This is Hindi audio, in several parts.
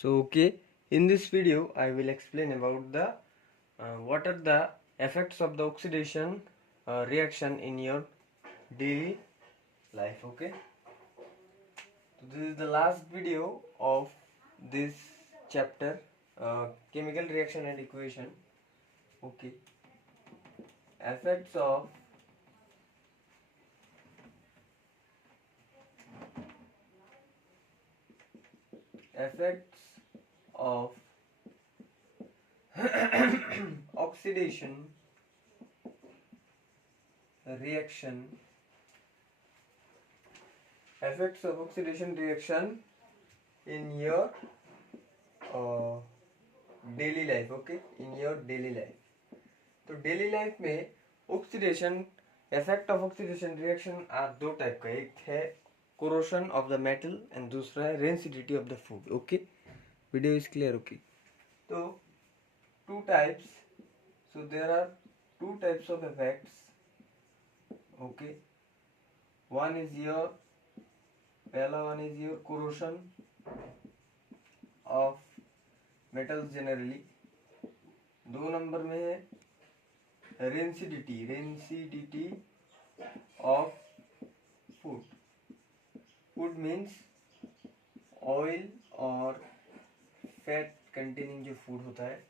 So okay, in this video I will explain about the what are the effects of the oxidation reaction in your daily life. Okay, so this is the last video of this chapter, chemical reaction and equation. Okay, effects of effects of oxidation reaction effects of oxidation reaction in your uh, daily life. Okay, in your daily life. तो डेली लाइफ में oxidation effect of oxidation reaction are दो टाइप का, एक है corrosion of the metal and दूसरा है rancidity of the food. Okay, video is clear. Okay, तो two types, so there are two types of effects. Okay, one is your पहला one is your corrosion of metals generally. दो नंबर में है rancidity of food. Food means oil और फैट कंटेनिंग जो फूड होता है,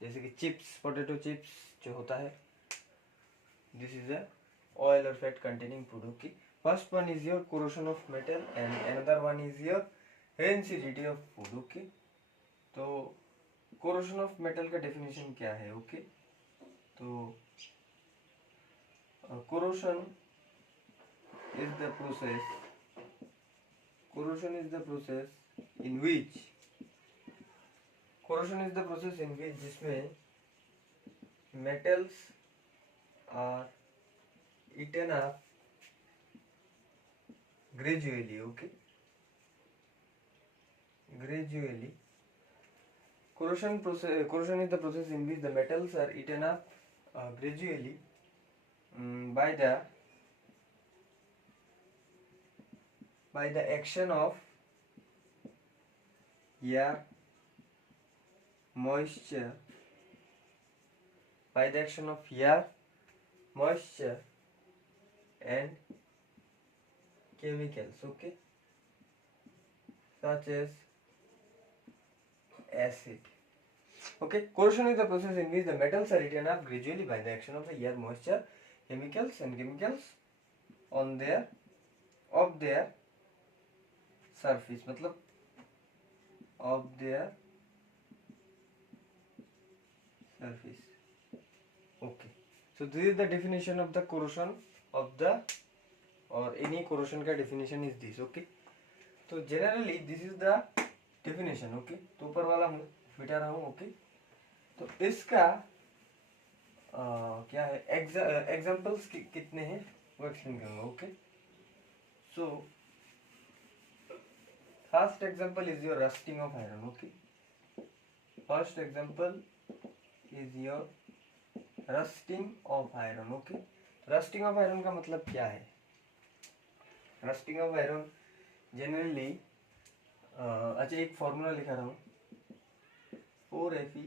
जैसे कि चिप्स, पोटैटो चिप्स जो होता है, दिस इज अ ऑयल और fat containing food. Okay, first one is your corrosion of metal and another one is your rancidity of food. Okay, तो कोरोशन ऑफ मेटल का डेफिनेशन क्या है? ओके, तो corrosion is the process in which जिसमें metals are eaten up gradually. Okay, gradually. Corrosion is the process in which the metals are eaten up gradually by the action of air, moisture, and chemicals. Okay, such as acid. Okay, corrosion is the process in which the metals are eaten up gradually by the action of the air, moisture, chemicals on their surface, मतलब of their surface. Okay, so this is the definition of the corrosion of the or any corrosion का definition is this. Okay, तो generally this is the definition. Okay, तो ऊपर वाला मिटा रहा हूँ. ओके, तो इसका क्या है, एग्जाम्पल्स कितने हैं वो एक्सप्लेन करूंगा. Okay, so first example is your rusting of iron. Okay, first example is your rusting of iron. Okay, rusting of iron का मतलब क्या है? रस्टिंग ऑफ आयरन जनरली अच्छा, एक फॉर्मूला लिखा रहा हूँ, 4Fe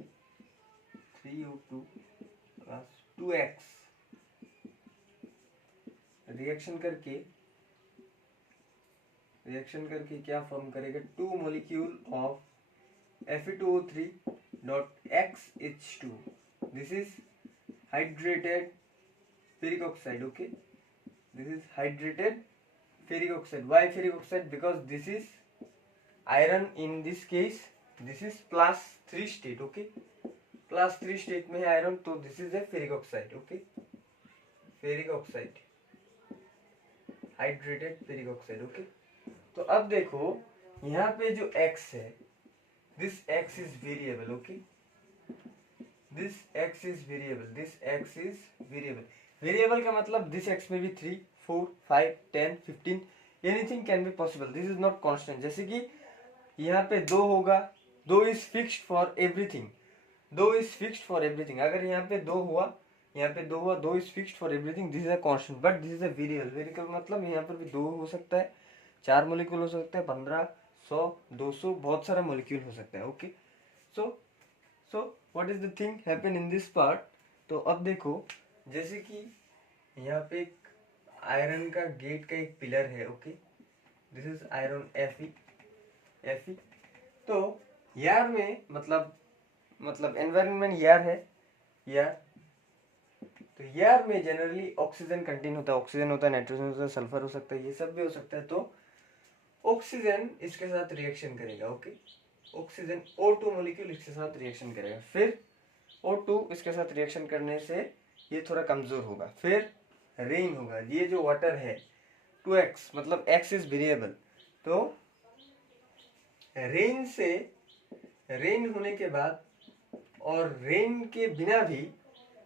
3O2 plus 2X reaction करके क्या फॉर्म करेगा? 2 molecule of Fe2O3 dot XH2. This is hydrated ferric oxide. Okay, this is hydrated ferric oxide. Why ferric oxide? Because this is iron. In this case this is +3 state. Okay, +3 state में है आयरन, तो this is a ferric oxide. Okay, ferric oxide, hydrated ferric oxide. Okay, तो अब देखो यहाँ पे जो X है, this X is variable. Okay, this X is variable. Variable का मतलब दिस X में भी 3, 4, 5, 10, 15 anything can be possible. This is not constant. जैसे कि यहाँ पे 2 होगा, 2 इज फिक्स्ड फॉर एवरीथिंग. अगर यहाँ पे 2 हुआ, 2 is fixed for everything. This is a constant, but this is a variable. Variable मतलब यहाँ पर भी 2 हो सकता है, 4 मोलिक्यूल हो सकता है, 15, 100, 200, बहुत सारा मॉलिक्यूल हो सकता है। Okay, so what is the thing happen in this part. तो अब देखो, जैसे कि यहाँ पे एक आयरन का गेट का एक पिलर है। Okay, this is iron Fe। तो यार में मतलब एनवायरनमेंट यार है, यार। तो यार में जनरली ऑक्सीजन कंटेन होता है, ऑक्सीजन होता है, नाइट्रोजन होता है, सल्फर हो सकता है, ये सब भी हो सकता है। तो ऑक्सीजन इसके साथ रिएक्शन करेगा। ओके, ऑक्सीजन O2 मॉलिक्यूल इसके साथ रिएक्शन करेगा, फिर O2 इसके साथ रिएक्शन करने से ये थोड़ा कमजोर होगा, फिर रेन होगा। ये जो वाटर है 2x, मतलब x इज वेरिएबल। तो रेन होने के बाद और रेन के बिना भी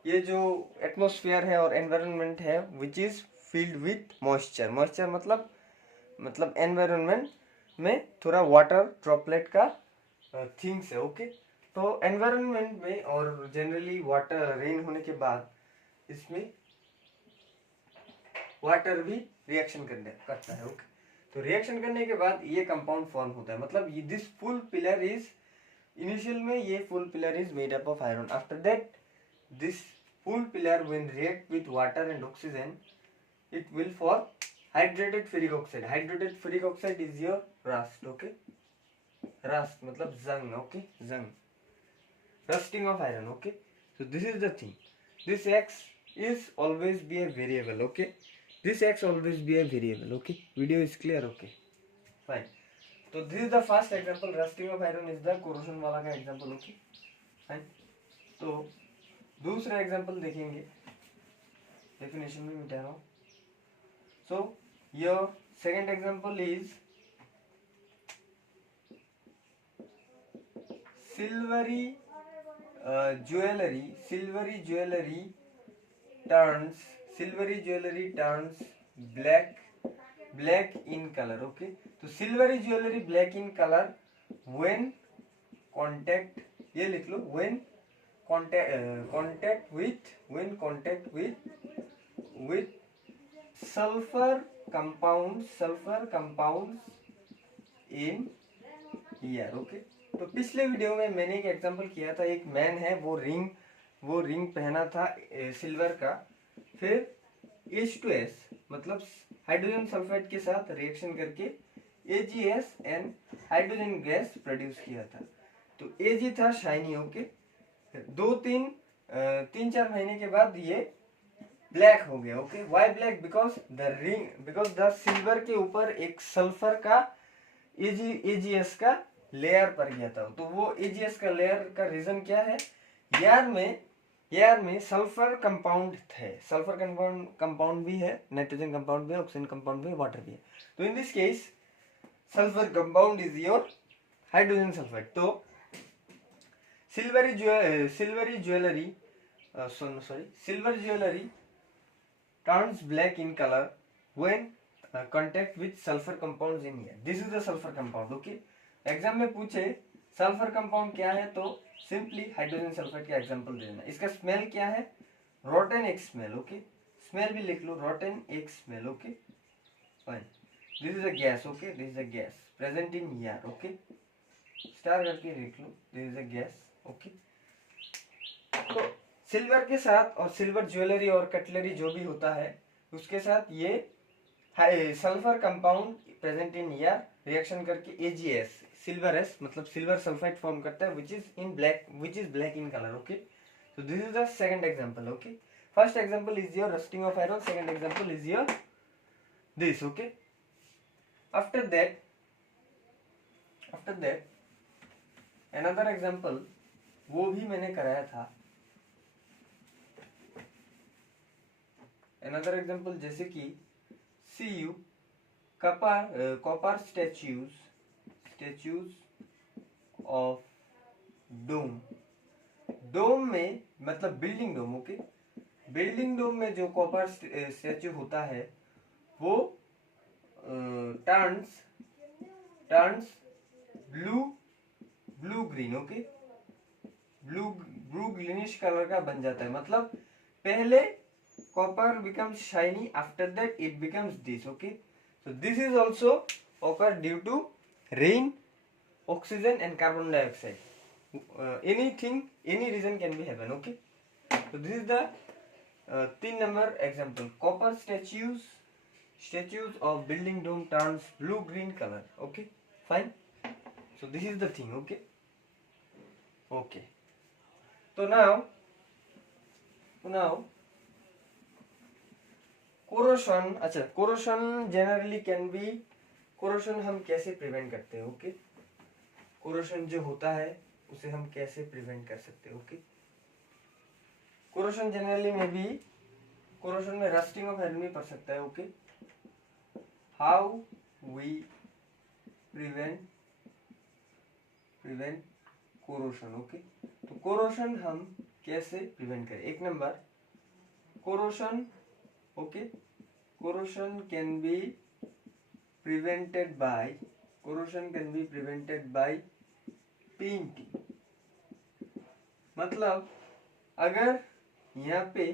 ये जो एटमॉस्फेयर है और एनवायरनमेंट है which is field with moisture. Moisture मतलब एनवायरनमेंट में थोड़ा वाटर ड्रॉपलेट का थिंग्स है। ओके, तो एनवायरनमेंट में और जनरली वाटर रेन होने के बाद इसमें वाटर भी रिएक्शन करता है। ओके, तो रिएक्शन करने के बाद ये कंपाउंड फॉर्म होता है। मतलब this full pillar is initial में ये full pillar is made up of iron. After that this full pillar when react with water and oxygen, it will form hydrated ferric oxide. Hydrated ferric oxide is your rust. Okay, rust मतलब जंग। Okay, जंग, rusting of iron. Okay, so this is the thing. This x is always be a variable. Okay, this x always be a variable. Okay, video is clear. Okay, fine. तो this is the first example. Rusting of iron is the corrosion वाला का example. Okay, fine. तो दूसरा एग्जाम्पल देखेंगे, डेफिनेशन में मिटा रहा हूं। So your second example is silvery jewellery turns black in colour. Okay, तो silvery jewellery black in colour when contact, ये लिख लो, when contact with sulfur compounds in air। Okay, तो पिछले वीडियो में मैंने एक एग्जांपल किया था। एक मैन है, वो रिंग पहना था सिल्वर का, फिर H2S मतलब हाइड्रोजन सल्फाइड के साथ रिएक्शन करके AgS and hydrogen gas produce किया था। तो Ag था शाइनी। ओके, तीन चार महीने के बाद ये ब्लैक हो गया। Okay, why black? Because the silver के ऊपर एक सल्फर का AgS का लेयर पड़ गया था। तो वो AgS का लेयर का रीजन क्या है? यार में सल्फर कंपाउंड थे। सल्फर कंपाउंड भी है, नाइट्रोजन कंपाउंड भी है, ऑक्सीजन कंपाउंड भी है, वाटर भी है। तो in this case sulphur compound is your hydrogen sulphide. तो silver jewellery turns black in color when contact with sulfur compounds in air. This is the sulfur compound. Okay, exam में पूछे सल्फर कंपाउंड क्या है तो सिंपली हाइड्रोजन सल्फाइड का एग्जांपल दे देना। इसका स्मेल क्या है? Rotten egg smell. Okay, smell भी लिख लो, rotten egg smell. Okay, fine. This is a gas. Okay, this is a gas present in air. Okay, star करके लिख लो, this is a gas. Okay, तो सिल्वर के साथ और सिल्वर ज्वेलरी और कटलरी जो भी होता है उसके साथ ये sulphur compound present in air reaction करके AgS सिल्वर एस मतलब सिल्वर सल्फाइड फॉर्म करता है which is black in colour. Okay, so this is the second example. Okay, first example is your rusting of iron, second example is your this. Okay, after that another example वो भी मैंने कराया था। another example जैसे कि CU copper statues of डोम में मतलब बिल्डिंग डोम। ओके, बिल्डिंग डोम में जो कॉपर स्टैचू होता है वो turns blue green. Okay, blue greenish colour का बन जाता है। मतलब पहले copper becomes shiny, after that it becomes this. Okay, so this is also occur due to rain, oxygen and carbon dioxide. Anything, any reason can be happen. Okay, so this is the 3 number example. Copper statues of building dome turns blue green color. Okay, fine. So this is the thing. Okay, okay. So now corrosion. अच्छा, corrosion generally can be, corrosion हम कैसे प्रिवेंट करते हैं? ओके, corrosion जो होता है उसे हम कैसे प्रिवेंट कर सकते हैं? ओके, corrosion generally में भी, corrosion में रस्टिंग ऑफ आयरन भी पड़ सकता है. Okay, how we prevent corrosion. Okay, तो corrosion हम कैसे प्रिवेंट करें? एक नंबर, corrosion. Okay, corrosion can be prevented by painting. मतलब अगर यहाँ पे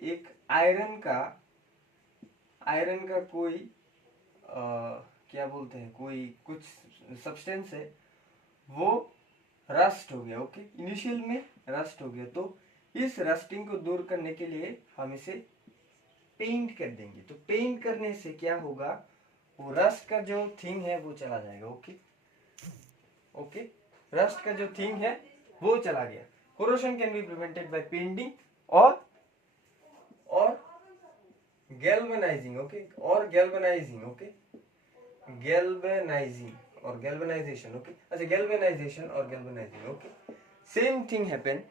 एक आयरन का कोई क्या बोलते हैं, कोई कुछ सब्सटेंस है, वो रस्ट हो गया. ओके, इनिशियल में रस्ट हो गया, तो इस रस्टिंग को दूर करने के लिए हम इसे पेंट कर देंगे. तो पेंट करने से क्या होगा, वो रस्ट का जो थिंग है वो चला जाएगा. ओके, ओके, रस्ट का जो थिंग है वो चला गया. corrosion can be prevented by painting और गैल्वेनाइजिंग. ओके, और गैल्वेनाइजिंग. Okay, galvanisation. ओके, अच्छा, गैल्वेनाइजेशन और galvanising. Okay, same thing happen.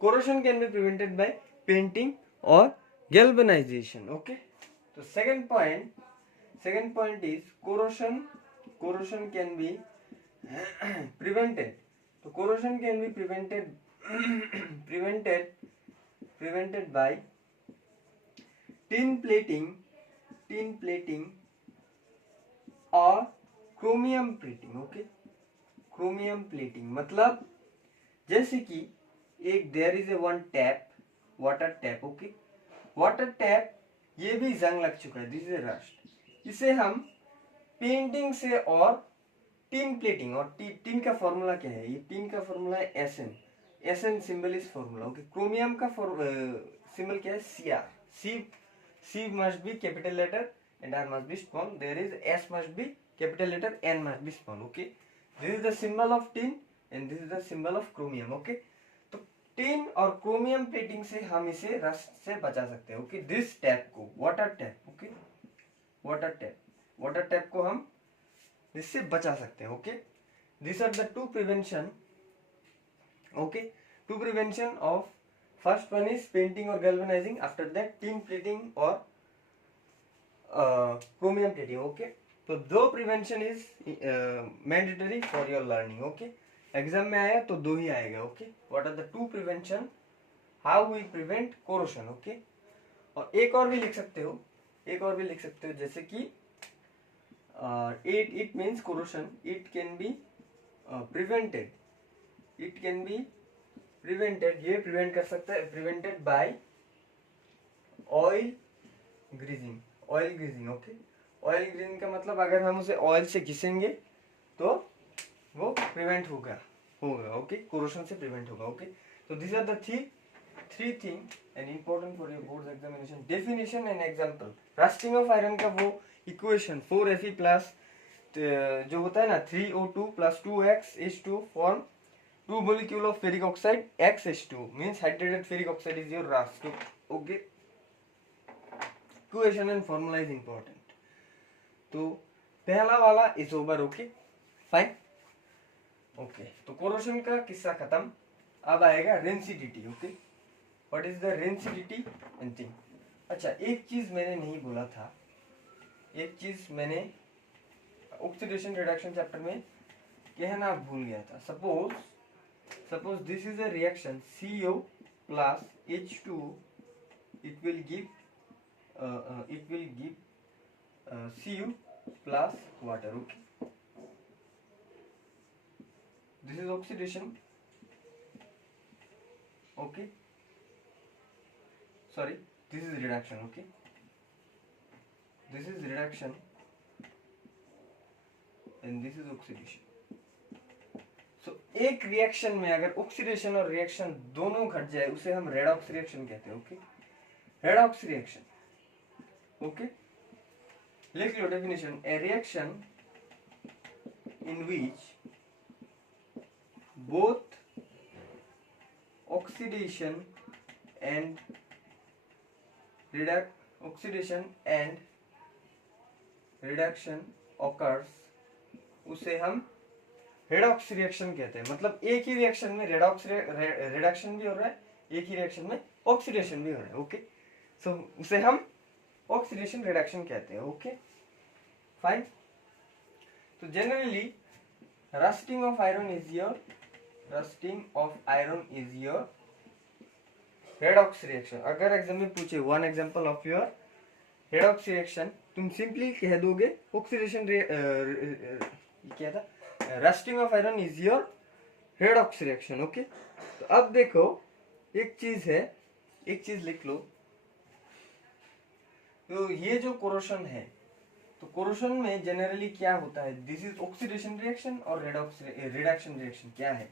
corrosion can be prevented by painting और galvanization. Okay, तो second point is corrosion can be prevented. तो corrosion can be prevented by tin plating और chromium plating. Okay, chromium plating मतलब जैसे कि एक there is a one tap, water tap. Okay, water tap ये भी जंग लग चुका है, दिस इज रस्ट. इसे हम पेंटिंग से और टिन प्लेटिंग, और टिन का फॉर्मूला क्या है? ये टिन का फॉर्मूला है SN symbol is formula. Okay, chromium का सिंबल क्या है? CR. C must be capital letter and R must be small. There is S must be capital letter, N must be small. Okay, this is the symbol of tin and this is the symbol of chromium. Okay, tin और क्रोमियम प्लेटिंग से हम इसे रस्ट से बचा सकते हैं. ओके, दिस टैप को water tap. Okay, water tap को हम इससे बचा सकते हैं. Okay, this are the two prevention. Okay, two prevention of, first one is painting और galvanising, after that tin plating और क्रोमियम प्लेटिंग. ओके, तो दो prevention is mandatory for your learning. Okay, exam में आया तो दो ही आएगा. Okay, what are the two prevention, how we prevent corrosion. Okay, और एक और भी लिख सकते हो, जैसे कि it means corrosion, it can be prevented. ये प्रिवेंट कर सकता है, prevented by oil greasing. Okay, oil greasing का मतलब अगर हम उसे ऑयल से घिसेंगे तो वो प्रिवेंट होगा. ओके, कोरोशन से प्रिवेंट होगा. ओके, तो this are the three thing and important for your board examination. Definition and example. Rusting of iron का वो इक्वेशन 4Fe प्लस जो होता है ना 3O2 plus 2X form 2 molecule of ferric oxide XH2 means hydrated ferric oxide is your rust. Okay, equation and formula is important. तो पहला वाला is over. Okay, fine. Okay, तो कोरोशन का किस्सा खत्म. अब आएगा rancidity. Okay, what is the rancidity and thing. अच्छा, एक चीज मैंने नहीं बोला था, मैंने ऑक्सीडेशन रिडक्शन चैप्टर में कहना भूल गया था. Suppose this is a reaction CO plus H2, it will give Cu plus water. Okay, this is oxidation. Okay, sorry, this is reduction. Okay, this is reduction. And this is oxidation. So एक रिएक्शन में अगर ऑक्सीडेशन और रिएक्शन दोनों घट जाए उसे हम रेडॉक्स रिएक्शन कहते हैं। Okay, redox reaction. ओके, लिख लो definition, a reaction in which both oxidation and reduction occurs, उसे हम रेडॉक्स रिएक्शन कहते हैं। मतलब एक ही रिएक्शन में रिडक्शन भी हो रहा है, एक ही रिएक्शन में ऑक्सीडेशन भी हो रहा है। ओके, सो उसे हम ऑक्सीडेशन रिडक्शन कहते हैं। Okay, fine. तो generally rusting of iron is your redox reaction। अगर एग्जाम में पूछे one example of your redox reaction, तुम सिंपली कह दोगे ऑक्सीडेशन क्या था, rusting of iron is your redox reaction. Okay, तो अब देखो एक चीज है, एक चीज लिख लो। तो ये जो कोरोशन है, तो कोरोशन में जनरली क्या होता है, दिस इज ऑक्सीडेशन रिएक्शन और रिडक्शन रिएक्शन क्या है।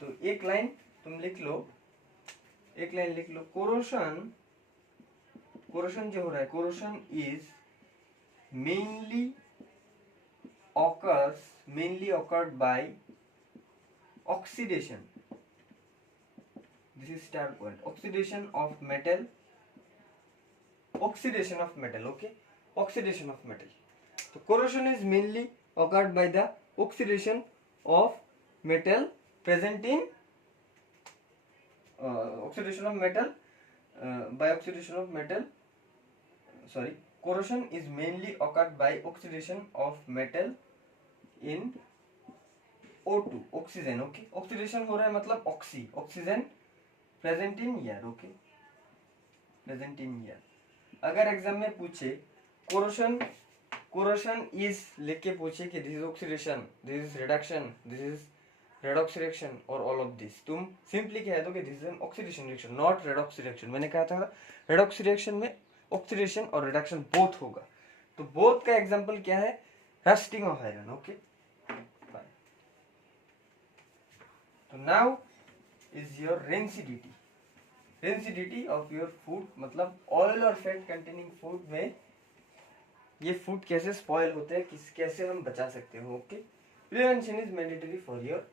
तो एक लाइन तुम लिख लो, एक लाइन लिख लो, कोरोशन जो हो रहा है, corrosion is mainly occurred by oxidation, this is star point, oxidation of metal, okay, oxidation of metal। So corrosion is mainly occurred by the oxidation of metal present in corrosion is mainly occurred by oxidation of metal in O2, oxygen। okay, oxidation हो रहा है मतलब oxygen present in air। okay, present in air। अगर एग्जाम में पूछे कोरोशन इज लिख के पूछे कि this is oxidation, this is reduction, this is redox reaction और ऑल ऑफ दिस, तुम सिंपली कह दो कि this is an oxidation reaction not redox reaction. मैंने कहा था रेडॉक्स रिएक्शन में ऑक्सीडेशन और रिडक्शन बोथ होगा। तो बोथ का एग्जांपल क्या है, रस्टिंग ऑफ आयरन। ओके, तो now is your rancidity of your food, मतलब ऑयल और फैट कंटेनिंग फूड में ये फूड कैसे स्पॉइल होते हैं, कैसे हम बचा सकते हो। Okay, prevention is mandatory for your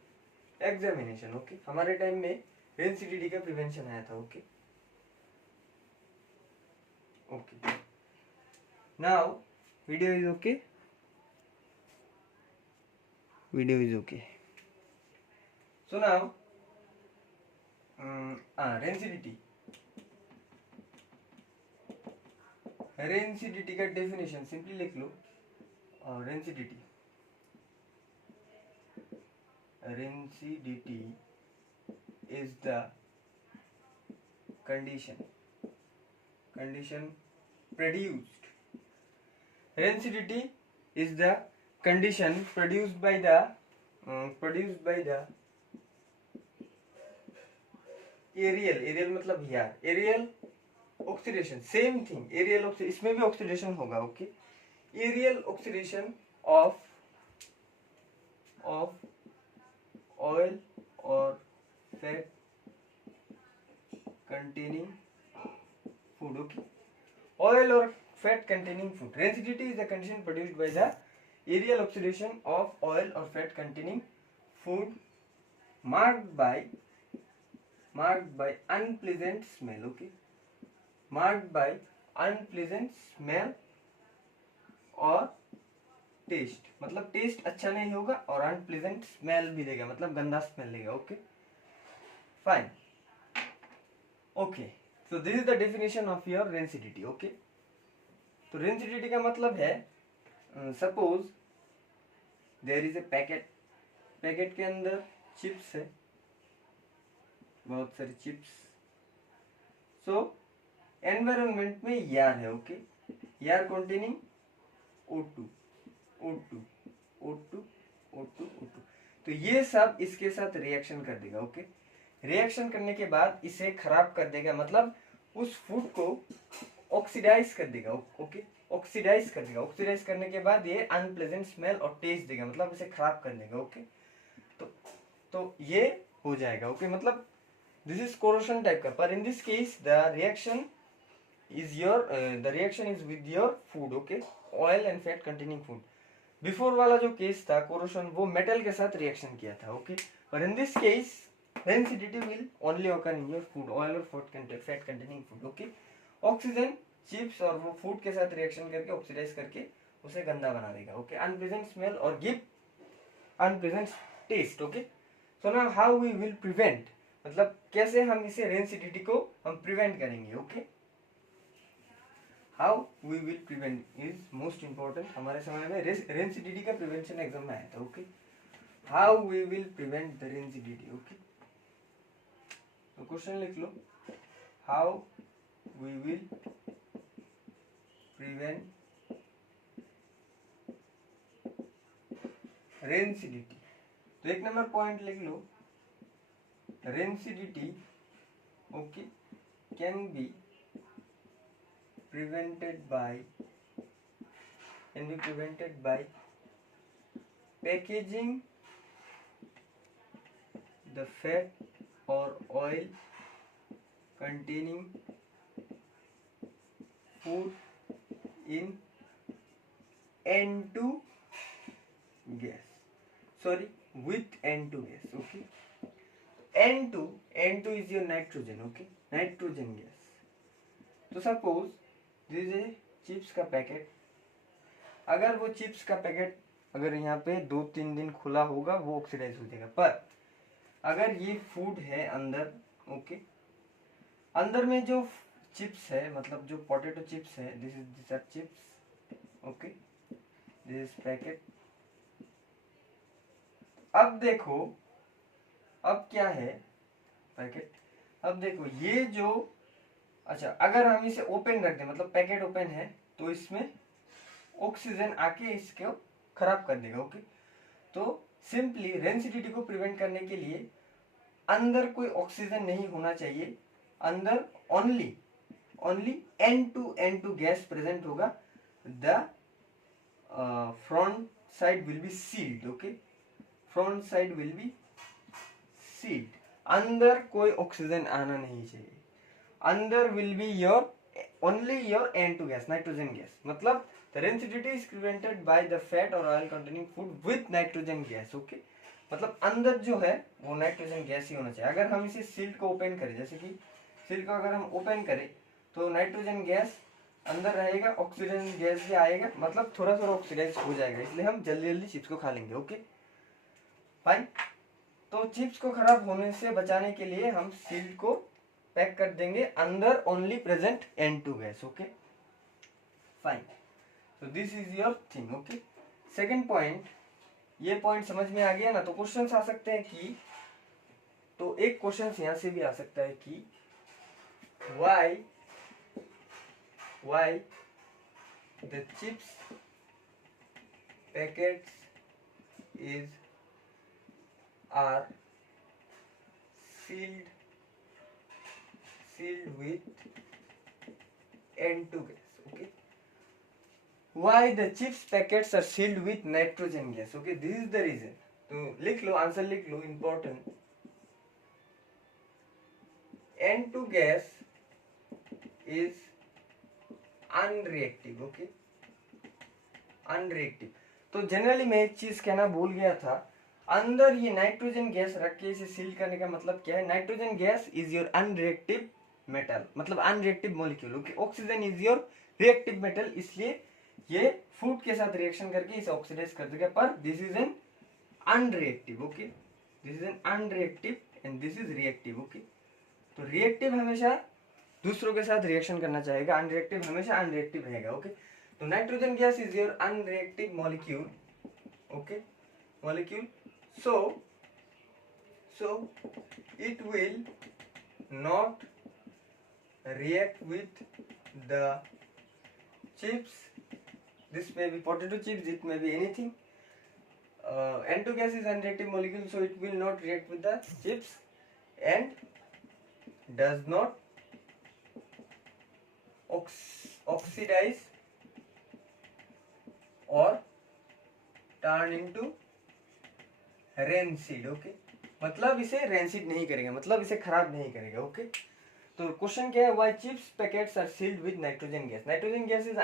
examination. Okay, हमारे टाइम में रेंसिडिटी का प्रिवेंशन आया था। Okay, okay, now video is okay, video is okay. So now rancidity का डेफिनेशन सिंपली लिख लो। Rancidity is the condition produced, rancidity is the condition produced by the aerial मतलब यार aerial oxidation, same thing, aerial oxidation, इसमें भी ऑक्सीडेशन होगा। Okay, aerial oxidation of oil और fat containing food. Okay, oil और fat containing food, rancidity is the condition produced by the aerial oxidation of oil और fat containing food marked by unpleasant smell। okay, marked by unpleasant smell और टेस्ट, मतलब टेस्ट अच्छा नहीं होगा और अनप्लेजेंट स्मेल भी देगा, मतलब गंदा स्मेल देगा। Okay, fine. Okay, so this is the definition of your rancidity. Okay, तो रेंसिडिटी का मतलब है, suppose there is a packet के अंदर चिप्स है, बहुत सारी चिप्स। सो एनवायरनमेंट में यार है। ओके, यार कंटेनिंग O2, तो ये सब इसके साथ रिएक्शन कर देगा। ओके, रिएक्शन करने के बाद इसे खराब कर देगा, मतलब उस फूड को ऑक्सीडाइज कर देगा। ओके, ऑक्सीडाइज कर देगा। ऑक्सीडाइज करने के बाद ये अनप्लेजेंट स्मेल और टेस्ट देगा, मतलब इसे खराब कर देगा। ओके, तो ये हो जाएगा। ओके, मतलब दिस इज कोरोशन टाइप का, पर इन this case the reaction is with your food. Okay, oil and fat containing food. Before वाला जो केस था कोरोशन, वो मेटल के साथ रिएक्शन किया था। ओके, पर इन this case rancidity will only occur in your food, oil or fat containing food. Okay, oxygen chips और वो फूड के साथ रिएक्शन करके ऑक्सीडाइज करके उसे गंदा बना देगा। ओके, अनप्लेजेंट स्मेल और give unpleasant taste. Okay, so now how we will prevent, मतलब कैसे हम इसे रेंसिडिटी को हम प्रिवेंट करेंगे। Okay, how we will prevent is most important. हमारे समय में रेंसिडिटी का प्रिवेंशन एग्जाम में आया था। Okay, how we will prevent the rancidity. Okay, तो क्वेश्चन लिख लो, how we will prevent rancidity. तो एक नंबर पॉइंट लिख लो, rancidity okay can be prevented by packaging the fat or oil containing food in N2 gas, sorry, with N2 gas. Okay, N2 is your nitrogen. Okay, nitrogen gas. तो सपोज दिस इज चिप्स का पैकेट, अगर वो चिप्स का पैकेट अगर यहाँ पे 2-3 दिन खुला होगा वो ऑक्सीडाइज हो जाएगा। पर अगर ये फूड है अंदर, ओके, अंदर में जो चिप्स है, मतलब जो पोटैटो चिप्स है, this are chips. Okay, this is packet. अब देखो, अब क्या है पैकेट, अब देखो ये जो, अच्छा अगर हम इसे ओपन रख दें, मतलब पैकेट ओपन है, तो इसमें ऑक्सीजन आके इसको खराब कर देगा। ओके, तो सिंपली रेंसिडिटी को प्रिवेंट करने के लिए अंदर कोई ऑक्सीजन नहीं होना चाहिए, अंदर ओनली N2 गैस प्रेजेंट होगा। The front side will be sealed. Okay, front side will be sealed, अंदर कोई ऑक्सीजन आना नहीं चाहिए। अंदर will be only your N2 gas, nitrogen gas. मतलब the residue is prevented by the fat or oil containing food with nitrogen gas. Okay, मतलब अंदर जो है वो नाइट्रोजन गैस ही होना चाहिए। अगर हम इसे सील्ड को ओपन करें, जैसे कि सील्ड को अगर हम ओपन करें तो नाइट्रोजन गैस अंदर रहेगा, ऑक्सीजन गैस भी आएगा, मतलब थोड़ा थोड़ा ऑक्सीडाइज हो जाएगा, इसलिए हम जल्दी जल्दी चिप्स को खा लेंगे। ओके फाइन, तो चिप्स को खराब होने से बचाने के लिए हम सील्ड को पैक कर देंगे, अंदर only present N2 gas. Okay fine, तो this is your thing. Okay, second point, ये पॉइंट समझ में आ गया ना। तो क्वेश्चन आ सकते हैं कि, तो एक क्वेश्चन यहां से भी आ सकता है कि why the chips packets are sealed with N2 gas. Okay, why the chips packets are sealed with nitrogen gas. Okay, this is the reason. तो लिख लो, आंसर लिख लो, important. N2 gas is unreactive. Okay, unreactive. तो जनरली मैं एक चीज कहना भूल गया था, अंदर ये नाइट्रोजन गैस रख के इसे सील करने का मतलब क्या है, nitrogen gas is your unreactive metal, मतलब unreactive molecule. Okay, oxygen is your reactive metal, इसलिए ये फूड के साथ रिएक्शन करके इसे ऑक्सीडाइज कर देगा, पर this is an unreactive. Okay, this is an unreactive and this is reactive. Okay, तो रिएक्टिव हमेशा दूसरों के साथ रिएक्शन करना चाहेगा, अनरिएक्टिव हमेशा अनरिएक्टिव रहेगा। ओके, तो nitrogen gas is your unreactive molecule. Okay, molecule, so it will not react with the chips. This may be potato chips, it may be anything. N2 gas is unreactive molecule, so it will not react with the chips and does not oxidize और टर्न इनटू रेंसिड। ओके, मतलब इसे रेंसिड नहीं करेगा, मतलब इसे खराब नहीं करेगा। ओके, तो क्वेश्चन क्या है, why chips packets are sealed with nitrogen gas. Nitrogen gas is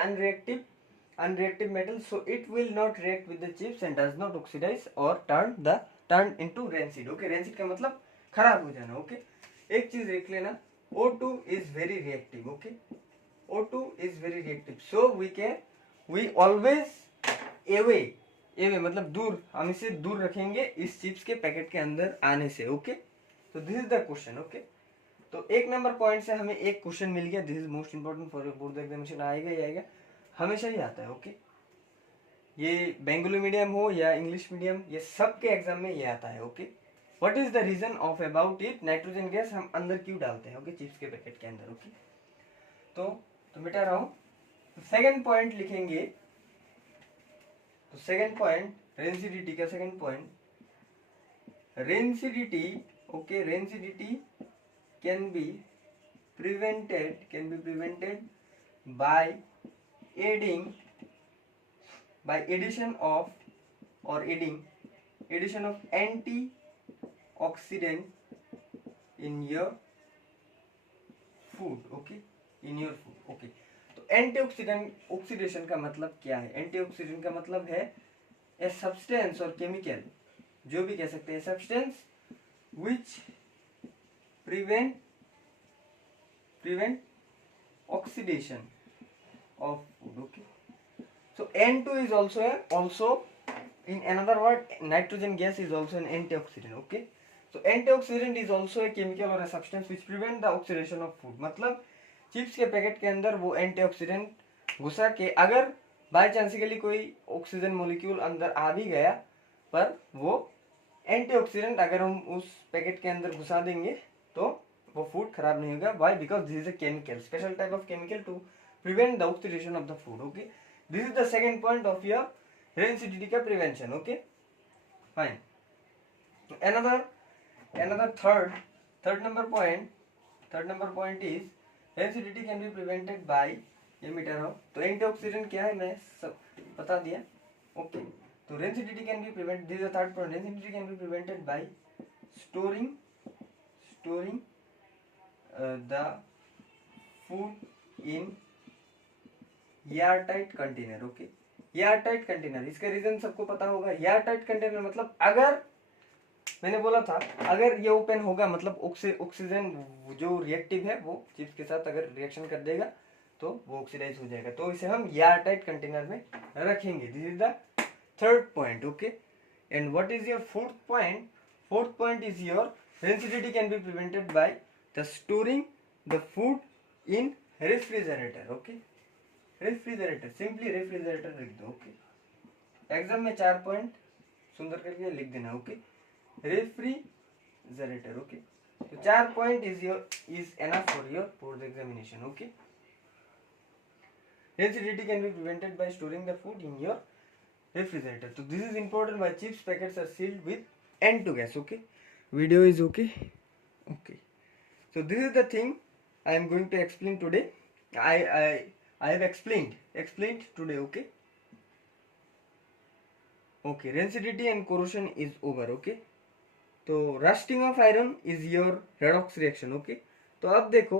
unreactive metal, so it will not react with the chips and does not oxidise और turn into rancid. Okay, rancid का मतलब खराब हो जाना। ओके, एक चीज देख लेना, O2 is very reactive. Okay, O2 is very reactive, so we always away मतलब दूर, हम इसे दूर रखेंगे इस चिप्स के पैकेट के अंदर आने से। ओके, तो this is the question. Okay, तो एक नंबर पॉइंट से हमें एक क्वेश्चन मिल गया। This is most important for your board examination, आएगा ही आएगा, हमेशा ही आता है। ओके, ये बेंगलुरु मीडियम हो या इंग्लिश मीडियम, ये सबके एग्जाम में ये आता है। Okay, what is the reason of about it, nitrogen gas हम अंदर क्यों डालते हैं। ओके, चिप्स के पैकेट के अंदर। ओके, तो मिटा रहा हूं, तो सेकंड पॉइंट लिखेंगे। तो सेकंड पॉइंट रेंसिडिटी का second point, rancidity. Okay, rancidity can be prevented bye addition of antioxidant in your food। Okay, in your food. Okay, तो एंटीऑक्सीडेंट, ऑक्सीडेशन का मतलब क्या है। एंटीऑक्सीडेंट का मतलब है ए सब्सटेंस और केमिकल, जो भी कह सकते हैं, substance which prevent oxidation of food. Okay, so N2 is also in another word, nitrogen gas is also an antioxidant. Okay, so antioxidant is also a chemical or a substance which prevent the oxidation of food। मतलब चिप्स के पैकेट के अंदर वो एंटीऑक्सीडेंट घुसा के, अगर बाय चांसिकली कोई ऑक्सीजन मॉलिक्यूल अंदर आ भी गया, पर वो एंटीऑक्सीडेंट अगर हम उस पैकेट के अंदर घुसा देंगे तो वो फूड खराब नहीं होगा। Why, because this is a chemical, special type of chemical to prevent the oxidation of the food. Okay, this is the second point of your rancidity ka prevention। Okay, fine, another third number point is rancidity can be prevented by, ये मिटा रहा हूं, तो एंटीऑक्सीडेंट क्या है मैं सब बता दिया। ओके, तो rancidity can be prevented, this is the third point, rancidity can be prevented by storing the food in airtight container. Okay, airtight container, इसका रीजन सबको पता होगा। एयरटाइट कंटेनर मतलब, अगर मैंने बोला था अगर ये ओपन होगा, मतलब ऑक्सीजन जो रिएक्टिव है वो चिप्स के साथ अगर रिएक्शन कर देगा तो वो ऑक्सीडाइज हो जाएगा, तो इसे हम एयरटाइट कंटेनर में रखेंगे। This is the third point. Okay, and what is your fourth point, fourth point is your rancidity can be prevented by the storing the food in refrigerator. Okay, refrigerator, simply refrigerator लिख दो। ओके, एग्जाम में 4 पॉइंट सुंदर करके लिख देना। Okay, refrigerator. ओके, तो 4 point is enough for your board examination. Okay, rancidity can be prevented by storing the food in your refrigerator. तो this is important, by chips packets are sealed with N2 gas। Okay, video is okay. Okay, so this is the thing I am going to explain today. I have explained today। Okay, rancidity and corrosion is over। Okay, तो rusting of iron is your redox reaction. Okay, तो अब देखो,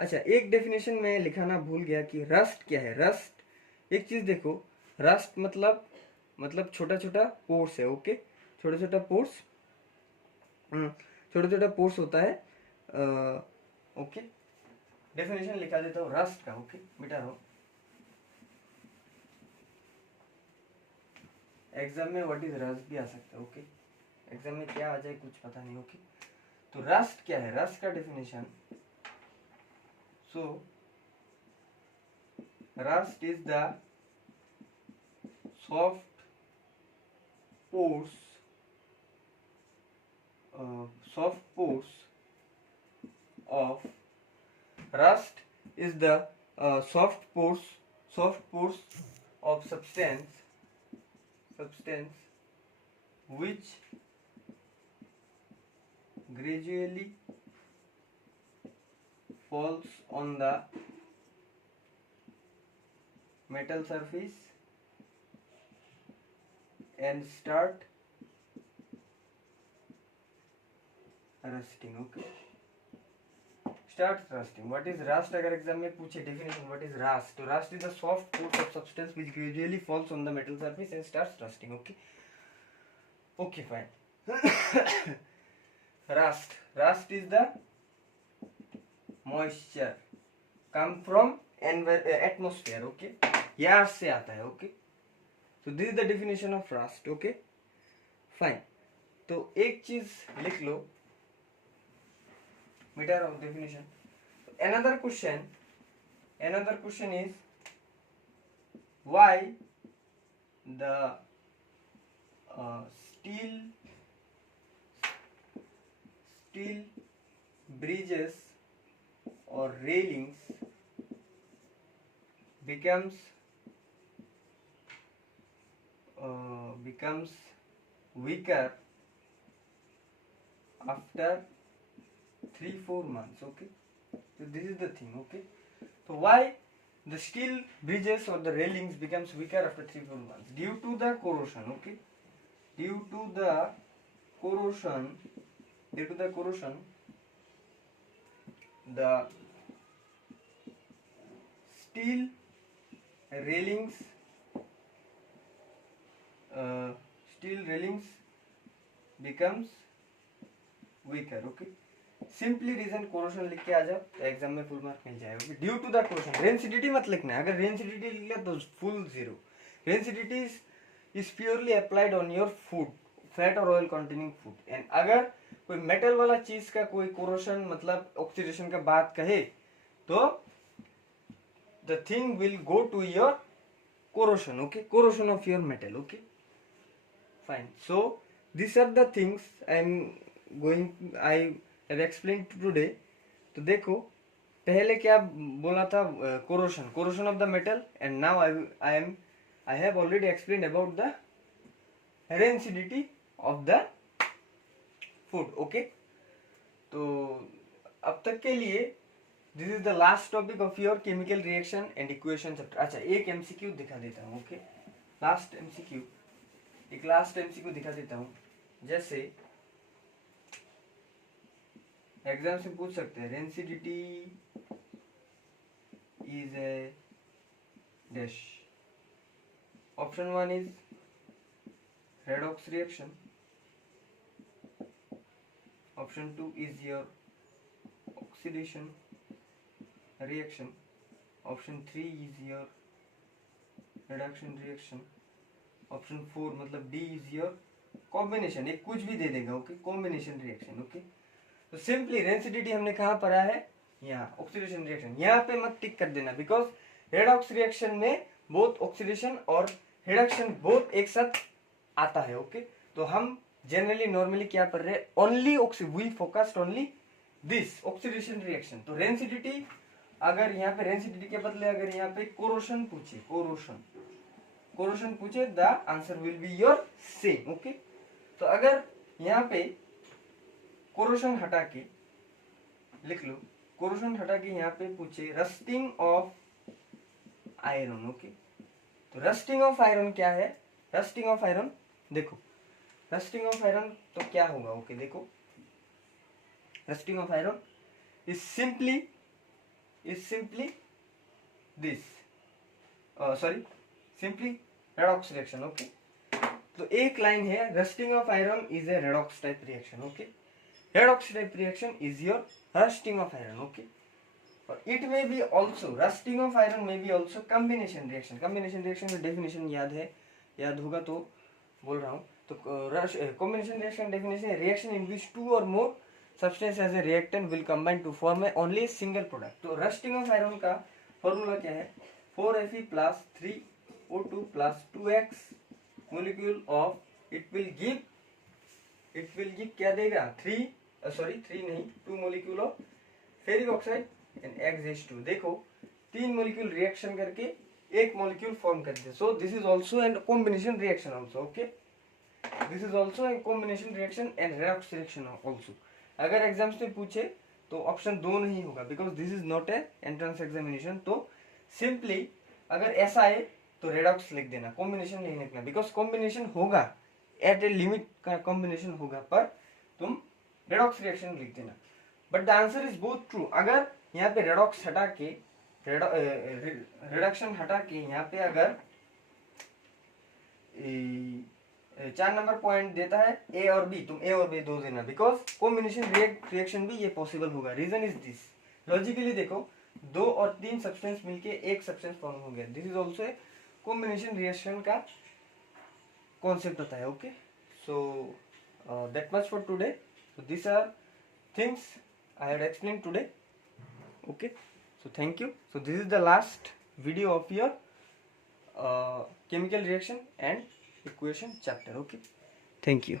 अच्छा एक डेफिनेशन में लिखाना भूल गया कि रस्ट क्या है। रस्ट, एक चीज देखो, रस्ट मतलब छोटा छोटा पोर्स है। ओके, छोटा छोटा पोर्स होता है। ओके, डेफिनेशन लिखा देता हूँ रस्ट का। ओके, मिटा रहा हूँ, एग्जाम में व्हाट इज रस्ट भी आ सकता है। ओके, एग्जाम में क्या आ जाए कुछ पता नहीं। ओके, तो रस्ट क्या है, रस्ट का definition, so rust is the soft pores of rust is the soft pores of substance which gradually falls on the metal surface and start rusting. Okay, start rusting. What is rust? अगर एग्जाम में पूछे definition what is rust, तो rust is the soft coat of substance which gradually falls on the metal surface and starts rusting. Okay, fine. Rust is the moisture come from atmosphere. Okay, air से आता है. Okay, so this is the definition of rust. Okay, fine. तो एक चीज लिख लो, meter of definition. Another question is why the steel bridges or railings becomes weaker after 3-4 months. Okay, so this is the thing. Okay, so why the steel bridges or the railings becomes weaker after 3-4 months? Due to the corrosion. Okay, due to the corrosion, the steel railings becomes weaker. Okay, simply reason corrosion लिख के आ जाओ तो एग्जाम में फुल मार्क मिल जाएगा. Due to the corrosion. Rancidity मत लिखना है, अगर रेंसिडिटी लिख लिया तो full 0. Rancidity is purely applied on your food, fat और ऑयल कंटेनिंग फूड. एंड अगर कोई मेटल वाला चीज का कोई कोरोशन मतलब ऑक्सीडेशन का बात कहे तो the thing will go to your corrosion. Okay, corrosion of your metal. Okay, fine. So this are the things I have explained today. तो देखो पहले क्या बोला था, corrosion of the metal, and now I have already explained about the rancidity of the food. Okay, तो अब तक के लिए this is the last topic of your chemical reaction and equation chapter. अच्छा, एक एमसीक्यू दिखा देता हूँ. ओके, लास्ट एमसीक्यू दिखा देता हूँ. जैसे एग्जाम से पूछ सकते हैं, rancidity is a dash. Option 1 is redox reaction. Option 2 is your oxidation reaction. Option 3 is your reduction reaction. Option 4 मतलब डी इज योर कॉम्बिनेशन. एक कुछ भी दे देगा. Okay, combination reaction. ओके, तो सिंपली रेंसिडिटी हमने कहाँ पढ़ा है, यहाँ ऑक्सीडेशन रिएक्शन. यहाँ पे मत टिक कर देना, बिकॉज रेडॉक्स रिएक्शन में बोथ ऑक्सीडेशन और रिडक्शन बोथ एक साथ आता है. ओके, तो हम जनरली नॉर्मली क्या पढ़ रहे हैं, only we focused only this oxidation reaction. तो रेंसिडिटी, अगर यहाँ पे रेंसिडिटी के बदले अगर यहाँ पे कोरोशन पूछे the answer will be your same. Okay, तो अगर यहाँ पे कोरोशन हटा के लिख लो, कोरोशन हटा के यहाँ पे पूछे रस्टिंग ऑफ आयरन. ओके, तो रस्टिंग ऑफ आयरन क्या है, रस्टिंग ऑफ आयरन देखो, रस्टिंग ऑफ आयरन तो क्या होगा. ओके, देखो rusting of iron is simply this, simply redox reaction. Okay, तो एक लाइन है, rusting of iron is a redox type reaction. Okay, redox type reaction is your rusting of iron. Okay, or it may be also, rusting of iron may be also combination reaction. combination reaction का definition याद होगा तो बोल रहा हूँ. तो combination reaction definition है reaction in which 2 or more substance as a reactant will combine to form a only single product. तो rusting of iron का फॉर्मूला क्या है, 4Fe plus 3O2 plus 2X molecule of, it will give क्या देगा, 2 molecule of ferric oxide and X2. देखो 3 मोलिक्यूल रिएक्शन करके एक मोलिक्यूल फॉर्म करते हैं. सो this is also an combination reaction also. Okay, this is also an combination reaction and redox reaction also. अगर एग्जाम्स में पूछे तो ऑप्शन 2 नहीं होगा, because this is not a entrance examination. तो सिंपली अगर ऐसा है तो रेडॉक्स लिख देना, कॉम्बिनेशन नहीं लिखना, बिकॉज कॉम्बिनेशन होगा, एट ए लिमिट का कॉम्बिनेशन होगा, पर तुम रेडॉक्स रिएक्शन लिख देना। But the answer is both true. अगर यहाँ पे रेडॉक्स हटा के रिडक्शन हटा के यहाँ पे अगर 4 नंबर पॉइंट देता है ए और बी, तुम ए और बी दो देना, बिकॉज कॉम्बिनेशन रिएक्शन भी ये पॉसिबल होगा। रीजन इज दिस, लॉजिकली देखो 2 और 3 सब्सटेंस मिलके एक सब्सटेंस फॉर्म हो गया, this is also a combination reaction का कॉन्सेप्ट होता है। Okay, so that much for today. So this are things I had explained today. Okay, so thank you. So this is the last video of your chemical reaction and equation chapter. Okay, thank you.